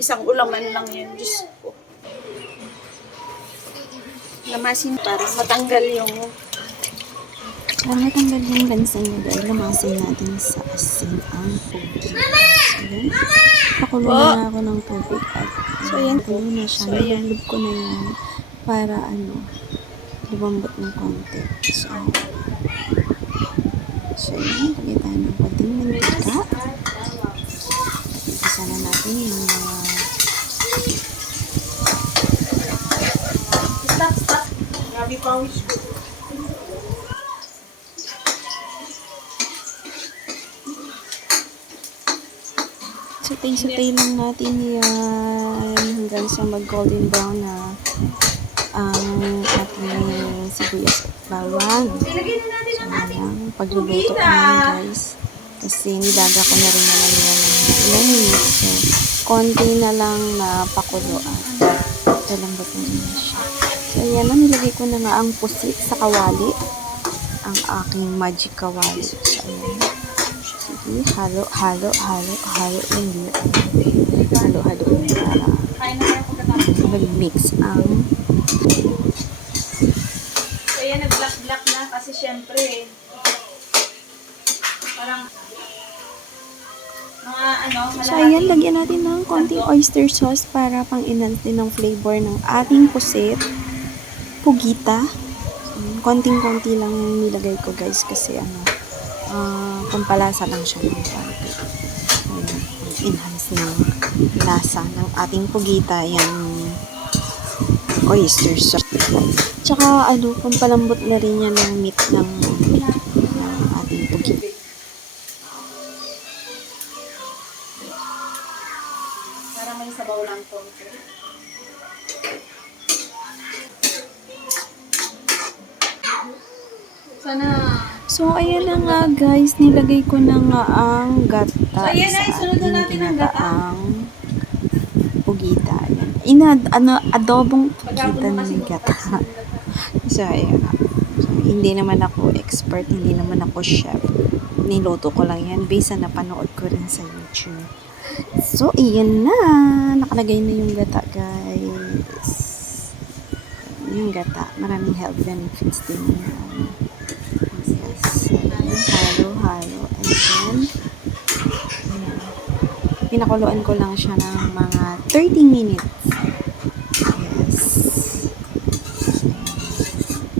isang ulaman lang yan. Diyos ko. Lamasin para matanggal yung... Para matanggal yung lansa niya dahil lamasin natin sa asin ang tubig. So, yan. Pakulo na ako ng tubig at So, yan. pakulo na siya. So, ayan. Nilulub ko na yan para lumambot ng konti. So yan. Lagay tayo ng konting mantika. Isa na natin yung mga Stop. Grabe pawis ko. Sutay lang natin yan hanggang sa mag-golden brown na ang ating sibuyas at bawang. So, yan. Pagluluto ko yan, guys. Kasi nilaga ko na rin naman yan ng ilang minutes. So, konti na lang na pakulo at lalambot na rin siya. So, yan na. Nilagay ko na nga ang pusit sa kawali. Ang aking magic kawali. So, ayan. Sige, halo lang yun. Halo yun para mag-mix ang So, yan, nag-black na kasi syempre, parang, mga so, ayan, lagyan natin ng konting oyster sauce para pang-enhance din ng flavor ng ating pusit. Pugita. Konting-konti lang yung nilagay ko, guys, kasi pampalasa lang siya ng konti. Enhance ng lasa ng ating pugita, yung oyster sauce. Tsaka, pampalambot na rin yan ng meat ng ating pugita. para may sabaw lang konti. Sana. So, ayan na nga, guys. Nilagay ko na nga ang gata So, ayan na, sa isunod na natin ang gata. ang pugita. Ayan. Adobong pugita ng gata. So, ayan nga. So, hindi naman ako expert, hindi naman ako chef. Niluto ko lang yan based sa napanood ko rin sa YouTube. So, ayan na. Nakalagay na yung gata, guys. Yung gata. Maraming health benefits din yan. Yes. Halo. And then, pinakuluan ko lang siya ng mga 30 minutes.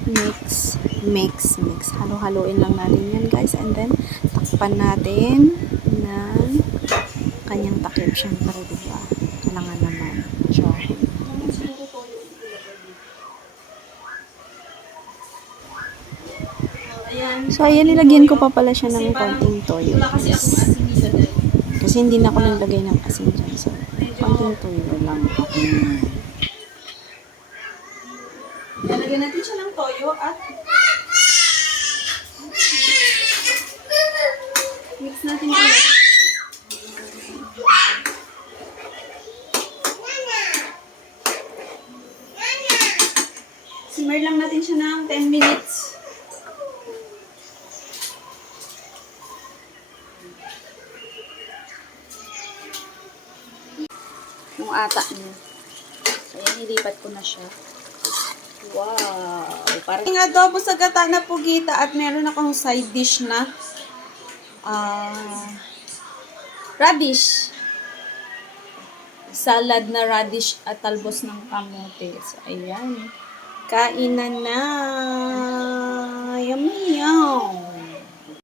Yes. Mix. Halo-haloin lang natin yan, guys. And then, takpan natin ng kanyang takip. Siyempre, diba? Kailangan naman. So, ayan, nilagyan ko pa pala siya ng konting toyo. Yes. Kasi hindi na ako naglagay ng asin dyan. So, konting toyo lang. Okay. Lalagyan natin siya ng toyo at mix natin ulit. Simmer lang natin siya ng 10 minutes. Yung ata niya. So, ayan, nilipat ko na siya. Wow! Parang adobo sa gata na pugita at meron akong side dish na radish. Salad na radish at talbos ng kamote. So, ayan. Kainan na!